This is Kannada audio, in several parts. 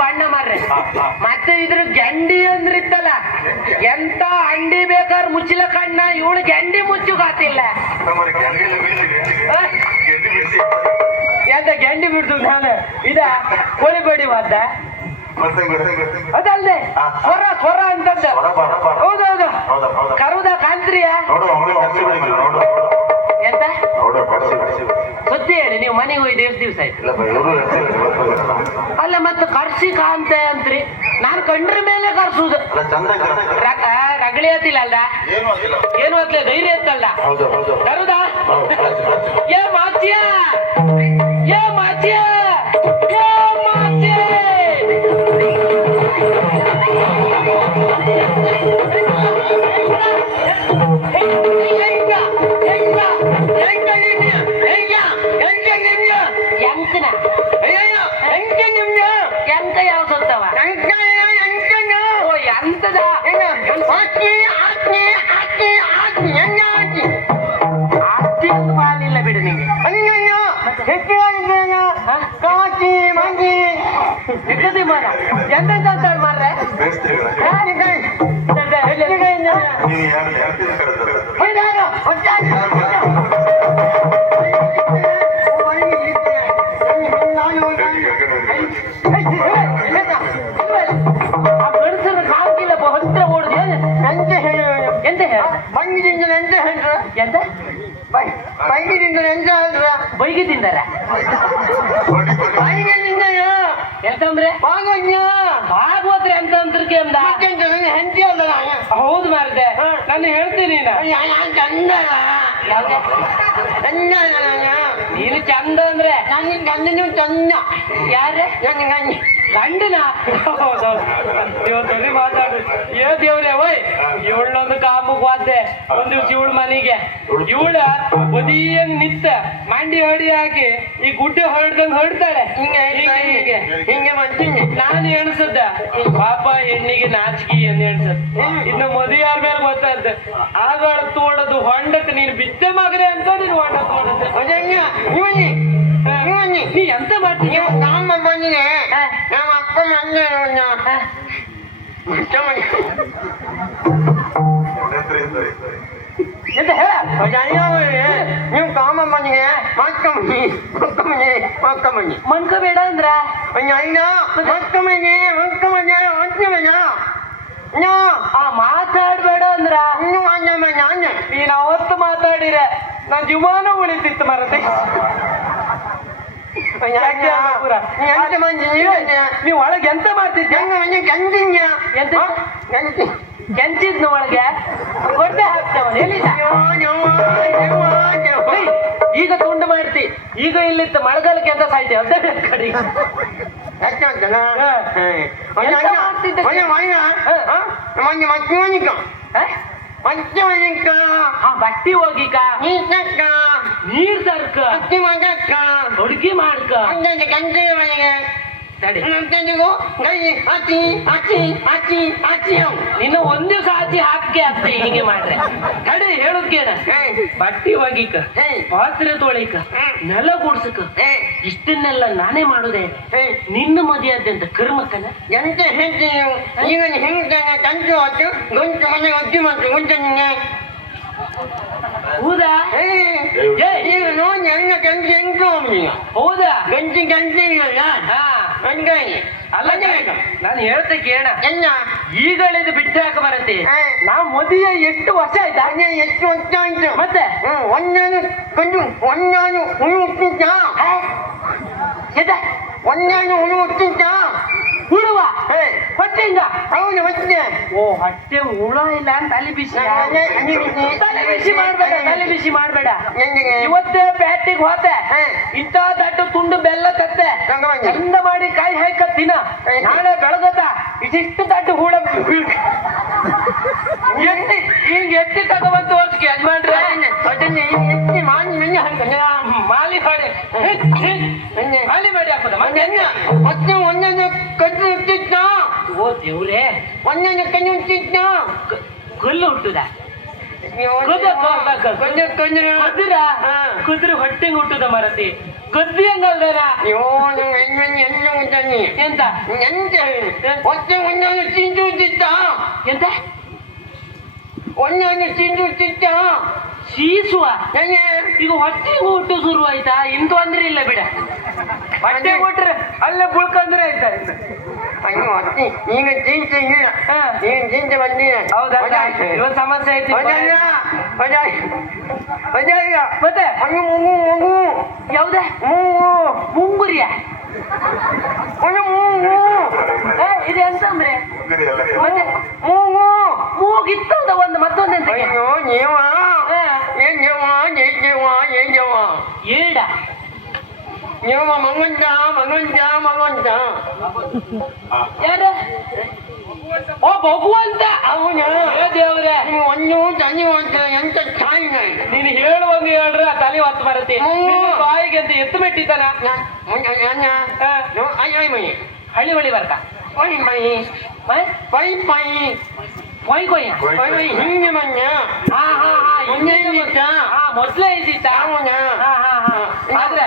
ಬಣ್ಣ ಮಾರ್ರೆ. ಮತ್ತೆ ಇದ್ರ ಗೆಂಡಿ ಅಂದ್ರಿತ್ತಲ್ಲ ಎಂತ ಅಂಡಿ ಬೇಕಾದ್ರೆ ಮುಚ್ಚಲ ಕಣ್ಣ ಇವಳು ಗೆಂಡಿ ಮುಚ್ಚು ಕಾತಿಲ್ಲ ಎಂತ ಗೆಂಡಿ ಬಿಡ್ತು ನಾನು ಇದ? ಕೊಲಿಬೇಡಿ ವಾದ ಅದಲ್ದೆ? ಸ್ವರ ಸ್ವರ ಅಂತಂದ ಹೌದೌದು ಕರುದ ಕಾಂತ್ರಿಯ? ನೀವು ಮನೆಗೆ ಹೋಯ್ದು ಎಷ್ಟು ದಿವಸ ಆಯ್ತು. ಅಲ್ಲ ಮತ್ತೆ ಕರ್ಸಿ ಕಾಂತೆ ಅಂತ್ರಿ ನಾನು ಕಂಡ್ರ ಮೇಲೆ ಕರ್ಸುದು. ರಗಳಿ ಹತ್ತಿಲ್ಲ ಅಲ್ಲ ಏನು ಅತ್ಲೆ ಧೈರ್ಯ ಇತ್ತಲ್ಲ ಕರುದ ಏ ಮಾತ್ಯ? ಏ ಮಾಚ್ಯ ಹೇಳ ಎಂತ ಹೇಳ ಬಂಗಿದಿಂದ ಎಂತ ಹೇಳ್ರ ಎಂತ ಬಂಗಿದಿಂದ ಎಂತ ಹೇಳ್ರ ಬೈಗಿ ತಿಂದಾರ ಬಂಗಿದಿಂದ ಎಂತಂದ್ರೆ? ಭಾಗವತ್ರಿ ಎಂತ ಅಂದ್ರಕ್ಕೆ ಅಂದ ಮತ್ತೆಂತ ನನ್ನ ಹೆಂಡತಿ ಅಲ್ಲ ಹೌದು ಮಾರಿದೆ. ನಾನು ಹೇಳ್ತೀನಿ ನೀನು. ಚಂದ ಅಂದ್ರೆ? ನನ್ನ ಗಂಡನು ಚಂದ. ಯಾರೇ ನನ್ನ ಗಂಡ. ಗಂಡನ? ಇವತ್ತು ಮಾತಾಡು. ಏ ದೇವ್ರೆ ಓಯ್ ಇವಳೊಂದು ಕಾಮಕ್ ವಾದ್ದೆ ಒಂದ್ ದಿವ್ಸ ಇವಳ ಮನೆಗೆ. ಇವಳ ಬದಿಯಂಗ್ ನಿತ್ತ ಮಂಡಿ ಹೊಡಿ ಹಾಕಿ ಈ ಗುಡ್ಡೆ ಹೊಡ್ದಂಗ್ ಹೊಡ್ತಾಳೆ ಹಿಂಗೆ ಹಿಂಗೆ ಹೀಗೆ. ಮಾಡ್ತೀನಿ. ನಾನು ಎಣಿಸದ್ದ. ಪಾಪ ಹೆಣ್ಣಿಗೆ ನಾಚಿಕೆ ಅಂತ ಎಣಿಸದ್. ಇನ್ನು ಮದುವೆ ಮೇಲೆ ಗೊತ್ತಾದ ಆಗ ತೋಡದು ಹೊಂಡತ್ ನೀನು ಬಿದ್ದೆ ಮಗರೆ ಅಂತ ನೀನು ಹೊಂಡ ತೋಡದ ನೀ ಎಂತ ಮಾಡ್ತೀಯ ನೀವು ನಮ್ಮ ಬಂದಿದೆ ನಮ್ಮ ಅಪ್ಪ ಮಂದೆ ಮತ್ತೆ ಮನೆ ಎಂತ ಹೇಳ ನೀವು ಕಾಮ ಬಂದಿಗೆ ಮಕ್ಕ ಮನೆ ಮಕ್ಕ ಮನೆ ಮಕ್ಕ ಮನೆ ಮನ್ಕೋಬೇಡ ಅಂದ್ರ ಅಯ್ಯ ಮಕ್ಕ ಮನೆ ಮಕ್ಕ ಮನೆ ಮಕ್ಕ ಮನೆ ನೋ ಆ ಮಾತಾಡ್ಬೇಡ ಅಂದ್ರ. ನೀನ್ ಅವತ್ತು ಮಾತಾಡಿರೆ ನಾನ್ ಜೀವನ ಉಳಿತಿತ್ತು ಮರತೆ ಯಾಕೆ ಅನ್ನೋ ಪೂರ? ಎಂತ ಮಂದಿ ನೀವು ಒಳಗೆ ಎಂತ ಮಾಡ್ತಿದ್ದೆ ಹೆಂಗ ಮನೆ ಗಂಜಿಂಗ ಎಂತ? ಗಂಜಿ. ಕೆಂಚಿದ್ನ ಒಳಗೆ? ಗೊಡ್ಡೆ ಹಾಕ್ತೇವ ಈಗ ತುಂಡು ಮಾಡ್ತಿ. ಈಗ ಇಲ್ಲಿತ್ತು ಮಳೆಗಾಲಕ್ಕೆ ಅಂತ ಸಾಯ್ತಿ? ಅದೇ ಕಡೆ. ಆ ಬಟ್ಟಿ ಹೋಗಿಕ ನೀರ್ ಸರ್ಕ ಹುಡುಗಿ ಮಾಡ್ಕ? ತಡಿ. ನಿನ್ನ ಒಂದ್ ದಿವಸ ಆಚಿ ಹಾಕಿ ಆಗ್ತಿ ಹೀಗೆ ಮಾಡ್ರೆ. ತಡಿ ಹೇಳುದ್ ಕೇಳ ಬಟ್ಟಿ ಒಗಿಕ ಪಾತ್ರೆ ತೊಳಿಕ ನೆಲ ಗುಡ್ಸಕ ಇಷ್ಟನ್ನೆಲ್ಲ ನಾನೇ ಮಾಡುದೇ? ನಿನ್ನ ಮದಿಯಾದ್ಯಂತ ಅಂತ ಕರ್ಮಕ್ಕನ? ಎಂತ ಹೇಳ್ತೀನಿ ನೀವು? ಹೆಂಗ ಕಂಚು ಹೊತ್ತು ಗುಂಚು ಮನೆ ಒದ್ದಿ ಮಾಡ್ತು ಗುಂಟ ಹೌದಾ? ಈಗ ನೋಡಿ ಹೆಂಗ ಕಂಚು ಹೆಂಗ್ ಹೌದಾ? ಗಂಜಿ ಗಂಜಿ ಇಲ್ಲ ಹಾ. ಹಂಗಾಗಿ ಅಲ್ಲ ನಾನು ಹೇಳ್ತೆ ಕೇಳ. ಎಲ್ಲ ಈಗಳಿದು ಬಿಟ್ಟು ಹಾಕ ಬರತ್ತೆ. ಹಾ. ನಾವು ಮದುವೆ ಎಷ್ಟು ವರ್ಷ ಆಯ್ತಾ? ಅದೇ ಎಷ್ಟು ವರ್ಷ ಆಯ್ತು? ಮತ್ತೆ? ಹ್ಮ್, ಒಂದಾನು ಕಂಡು ಒಂದಾನು ಹುಳು ಹುಟ್ಟಿದ್ದ ಎದೆ ಒಂದಾನು ಹುಳು ಹುಟ್ಟಿದ್ದ ಹುಳುವ ಹೇ, ಹೊಟ್ಟೆಂಗ ಹೌದು ಮತ್ತೆ ಓ ಹೊಟ್ಟೆ ಹುಳ ಇಲ್ಲ ಅಂತ ತಲೆ ಬಿಸಿ. ತಲೆ ಬಿಸಿ ಮಾಡಬೇಡ ತಲೆ ಬಿಸಿ ಮಾಡಬೇಡ? ಇವತ್ತೇ ಬ್ಯಾಟಿಗೆ ಹೋತೆ. ಇಂಥ ದಟ್ಟು ತುಂಡು ಬೆಲ್ಲ ಕತ್ತೆ. ಚಂದ ಮಾಡಿ ಕಾಯಿ ಹಾಕ ದಿನ. ನಾಳೆ ಬೆಳಗತ್ತ ಇದಿಷ್ಟು ದಟ್ಟು ಹುಳ ಎತ್ತಿ ಈಗ ಎತ್ತಿ ತಗೊಬಂದು ವರ್ಷಕ್ಕೆ ಯಜಮಾನ್ರೆ? ಅದನ್ನೇ ಎತ್ತಿ ಮಾಡಿ ಹಾಕ್ತಾನೆ. ಮಾಲಿ ಮಾಡಿ. ಮಾಲಿ ಮಾಡಿ ಹಾಕೋದ ಅದನ್ನ ಮತ್ತೆ ಒಂದೊಂದು ಕದ್ದು ಹುಟ್ಟಿದ್ದ ಓ ದೇವ್ರೇ. ಒಂದೊಂದು ಕಣ್ಣು ಹುಟ್ಟಿದ್ದ ಕ- ಕಲ್ಲು ಹುಟ್ಟುದ? ಕುದುರೆ ತೋರ್ದಾಗ. ಕೊಂಚ ಕೊಂಚ ಕುದುರ ಹಾ. ಕುದುರೆ ಹೊಟ್ಟೆಗೆ ಹುಟ್ಟುದ ಮರತಿ. ಗದ್ದಿ ಹೆಣ್ಣು ಎಲ್ಲ ಉಂಟಾನಿ ಎಂತ? ಎಂತ ಹೊಟ್ಟೆ ಒಂದೊಂದು ತಿಂದುತ್ತಿದ್ದ ಎಂತ? ಒಂದೊಂದು ಚಿಂಚ ಸೀಸುವ. ನನಗೆ ಈಗ ಹೊಟ್ಟೆ ಹುಟ್ಟು ಶುರು ಆಯ್ತಾ? ಅಂದ್ರೆ ಇಲ್ಲ ಬಿಡ. ಹೊಟ್ಟೆ ಕೊಟ್ರೆ ಅಲ್ಲೇ ಬುಳ್ಕಂದ್ರೆ ಆಯ್ತಾ ಅತ್ತಿ ಈಗ ಚಿಂತೆ ಇಲ್ಲ ಚಿಂತೆ ಬಂದಿಲ್ಲ ಹೌದಾ ಇವತ್ತು ಸಮಸ್ಯೆ ಐತಿ ಮತ್ತೆ? ಮಗು ಮಗು ಯಾವುದೇ? ಮೂಗು ಮುಂಗುರಿಯ? ಇದು ಎಂತಂದ್ರೆ ಮತ್ತೆ ಮೂಗು ಮೂಗಿತ್ತದ ಒಂದು ಮತ್ತೊಂದು ಎಂತ ಅಯ್ಯೋ ನೀವ? ಏನ್ ಜವ ಏನ್ ಜವ ಏನ್ ಜವ ಏಡ ನೀವು ಮಗಂತ ಮಗಂತ ಮಗಂತ ಯಾರ? ಓ ಭಗವಂತ! ಅವನ ದೇವ್ರೆ? ಒಂದು ತನಿ ಅಂತ ಎಂತ ತಾಯಿ ನಾನು ನೀನು ಹೇಳುವಂಗ ಹೇಳ್ರ ತಲೆ ಹೊತ್ತು ಬರುತ್ತೆ. ಬಾಯಿಗೆ ಅಂತ ಎತ್ತು ಬಿಟ್ಟಿದ್ದಾನ? ನನ್ನ ಹಾ. ಅಯ್ಯ ಮೈ. ಹಳ್ಳಿ ಬಳಿ ಬರ್ತ? ಪೈ ಮೈ ಪೈ ಪೈ. ಕೊಯ್ ಕೊಯ್ಯ ಪೈ ಹಿಂಗೆ ಮನ್ಯ. ಹಾ ಹಾ ಹಾ ಇದ್ದಿತ್ತ? ಹಾ ಮೊದ್ಲೇ ಇದ್ದಿತ್ತ? ಅವನ. ಹಾ ಹಾ ಹಾ. ಆದ್ರೆ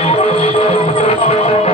ಹೌದು.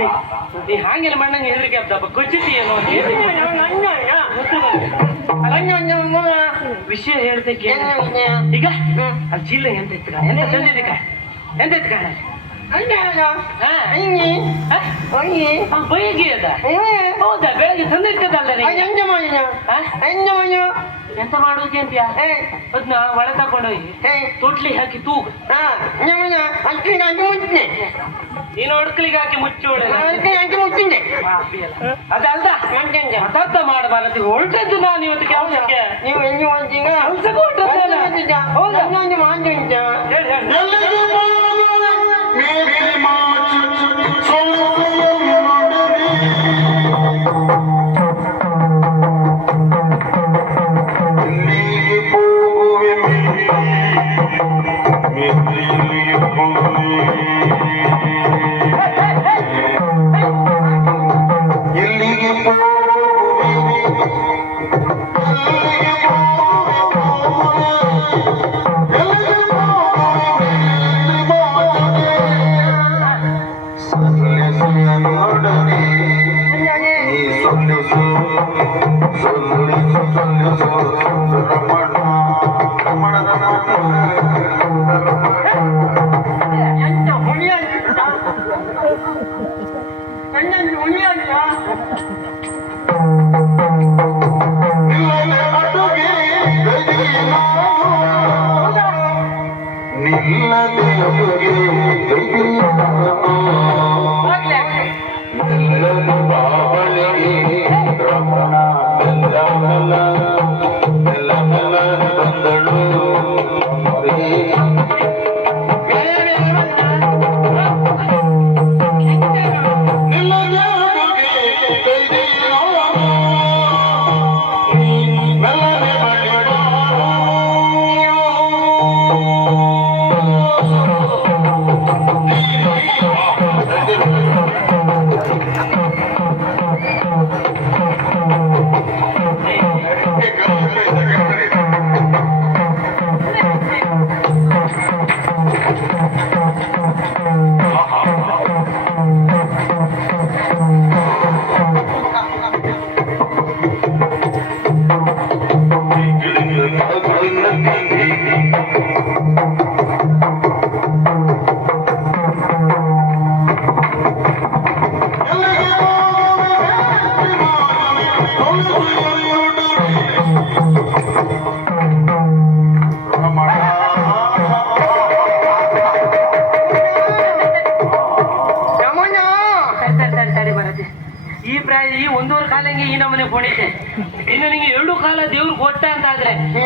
ನೀ- ನೀ ಹಾಗೆಲ್ಲ ಮಣ್ಣಂಗೆ ಹೆದರಿಕೆ ಅಂತ ಹೇಳಿ. ವಿಷಯ ಹೇಳ್ತೆ ಕೇಳ. ಈಗ ಅಲ್ಲಿ ಚೀಲ ಎಂತ ಇತ್ತು ಎಂತ ತಂದಿದ್ದೆ ಕಾಣ ಎಂತ ಇತ್ತು ಕಾಣ ಹಾ. ಹಾ? ಆ, ಬೈಗಿ ಅದ ಹೌದಾ ಬೆಳಗ್ಗೆ ತಂದಿರ್ತದಲ್ಲ? ಎಂತ ಮಾಡುದು ಅದನ್ನ ಒಳ ತಕೊಂಡೋಗಿ ತೊಟ್ಲಿ ಹಾಕಿ ತೂಗು. ನೀನು ಒಡ್ಕಲಿಗೆ ಹಾಕಿ ಮುಚ್ಚೋಳೆ ಅದಲ್ದ? ಮತಾರ್ಥ ಮಾಡಬಾರದು ಹೊರಟದ್ದು ನಾನು ಇವತ್ತು ಕೆಲಸಕ್ಕೆ. ನೀವು ಹೆಂಗೆ ಹೊರಟದ್ದಲ್ಲ. ಹೌದಾ? ನಿಲ್ಲಲೆ ಅಡುಗೆ ಗಡಿಗೆ ನಾನು. ನಿಲ್ಲದೆ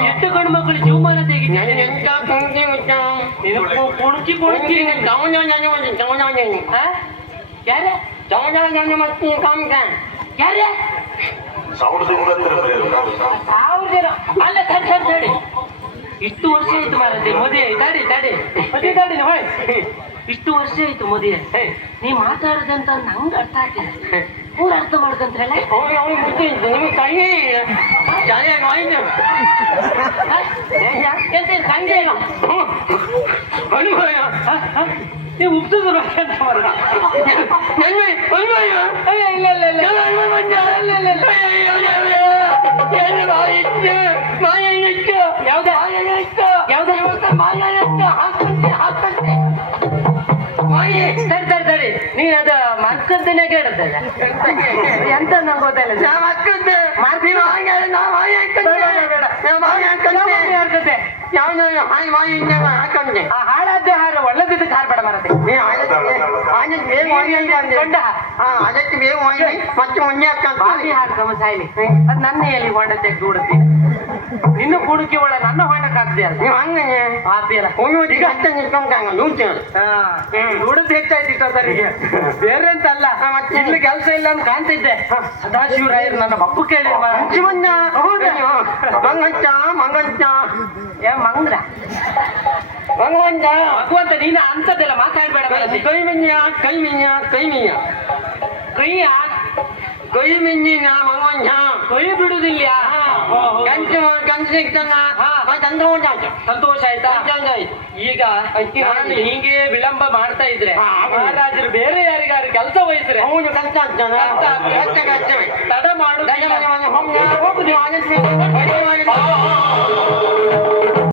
ಎಷ್ಟು ಗಂಡು ಮಕ್ಕಳು ಜೀವಮಾನ ತೆಗಿತೀನಿ ಎಂತ ಉಂಟ ಮಾಡಿ ಯಾರೇ? ಮತ್ತೆ ಕಾಮ್ಕ ಯಾರೇ? ಸೌಂಡ್ ಸಾವಿರ ಜನ ಅಲ್ಲ ತಡಿ ಇಷ್ಟು ವರ್ಷ ಆಯ್ತು ಮಾರತಿ ಮೋದಿ. ತಡಿ ತಡಿ ಮತ್ತೆ ತಡಿ ಹೋಯ್ ಇಷ್ಟು ವರ್ಷ ಆಯ್ತು ಮದುವೆ ನೀ ಮಾತಾಡದಂತ ನಂಗೆ ಅರ್ಥ ಆಗ್ತಿಲ್ಲ. ಪೂರ ಅರ್ಥ ಮಾಡ್ಕಂತ್ರಲ್ಲ ಅವನು ಅವನು ಮುದ್ದು ಇದ್ದು ನಿಮಗೆ ಕೈ ಜಾಲಿಯಾಗಿ ನೀನ್ ಇದು ಕಂಗೆ ಎಂತ ಅನುಭವ ನೀವು ನಾ ಅಂತ ಬರಲ್ಲ ಬೇಡ ಅನುಭವ ಅಯ್ಯ, ಇಲ್ಲ ಇಲ್ಲ ಇಲ್ಲ ಇಲ್ಲ ಇಲ್ಲ ಇಲ್ಲ ಆ ಯಾವ್ದು ತಡಿ ತಡಿ ತಡಿ ನೀನ್ ಅದ ನೀ ಕೇಳುತ್ತಲ್ಲ ಎಂತ ನಂಗೆ ಗೊತ್ತಿಲ್ಲ ಬೇಡ ಆ ಅದಕ್ಕೆ ಬೇಗ ಒಳ್ಳೇದಿದ್ದಕ್ಕೆ ಹಾರ್ಬೇಡ ಮರತೆ ಕೊಂಡ ಬಾವಿ ಹಾಡ್ಕಮ್ಮ ಸಾಯ್ಲಿ ಅದ್ ನನ್ನ ಎಲ್ಲಿ ಹೊಂಡ ತೆಗ್ದು ದೂಡುತ್ತಿ ನಿನ್ನ ಕುಡುಕಿ ಒಳ ನನ್ನ ಹೊಂಡಕ್ಕೆ ಹಾಕ್ದೆ ಅಲ್ಲ. ಹಾಕ್ದಿಯಲ್ಲ ದುಡ್ದು ಹೆಚ್ಚಾಯ್ತು ಇಷ್ಟೊತ್ತರಿಗೆ ಬೇರೆ ಅಂತ ಅಲ್ಲ. ಇಲ್ಲಿ ಕೆಲಸ ಇಲ್ಲ ಅಂತ ಕಾಣ್ತಿದ್ದೆ. ಸದಾಶಿವರಾಯರು ನನ್ನ ಮಪ್ಪು ಕೇಳಿ ಮಂಗಂಚ ಮಂಗಂಚ. ಏ ಮಂಗ್ರ. ಭಗವಂತ ಭಗವಂತ ನೀನು ಅಂತದೆಲ್ಲ ಮಾತಾಡ್ಬೇಡ. ಕೈ ಮಿನ್ಯ ಕೈ ಮಿನ್ಯ ಕೈ ಮಿನ್ಯ ಕೈಯ ಕೈ ಮಿನ್ನಿನ ಭಗವಂತ ಕೈ ಬಿಡುದಿಲ್ಲ ಕಂಚು ಕಂಚು ಸಿಗ್ತಂಗ. ಸಂತೋಷ ಆಯ್ತಾ? ಈಗ ನಾನು ಹೀಗೆ ವಿಳಂಬ ಮಾಡ್ತಾ ಇದ್ರೆ. ಮಹಾರಾಜರು ಬೇರೆ ಯಾರಿಗಾರು ಕೆಲಸ ವಹಿಸ್ರೆ? ಅವನು ಕಷ್ಟ ತಡ ಮಾಡು. ಗಜ. ಹೋಗುದು.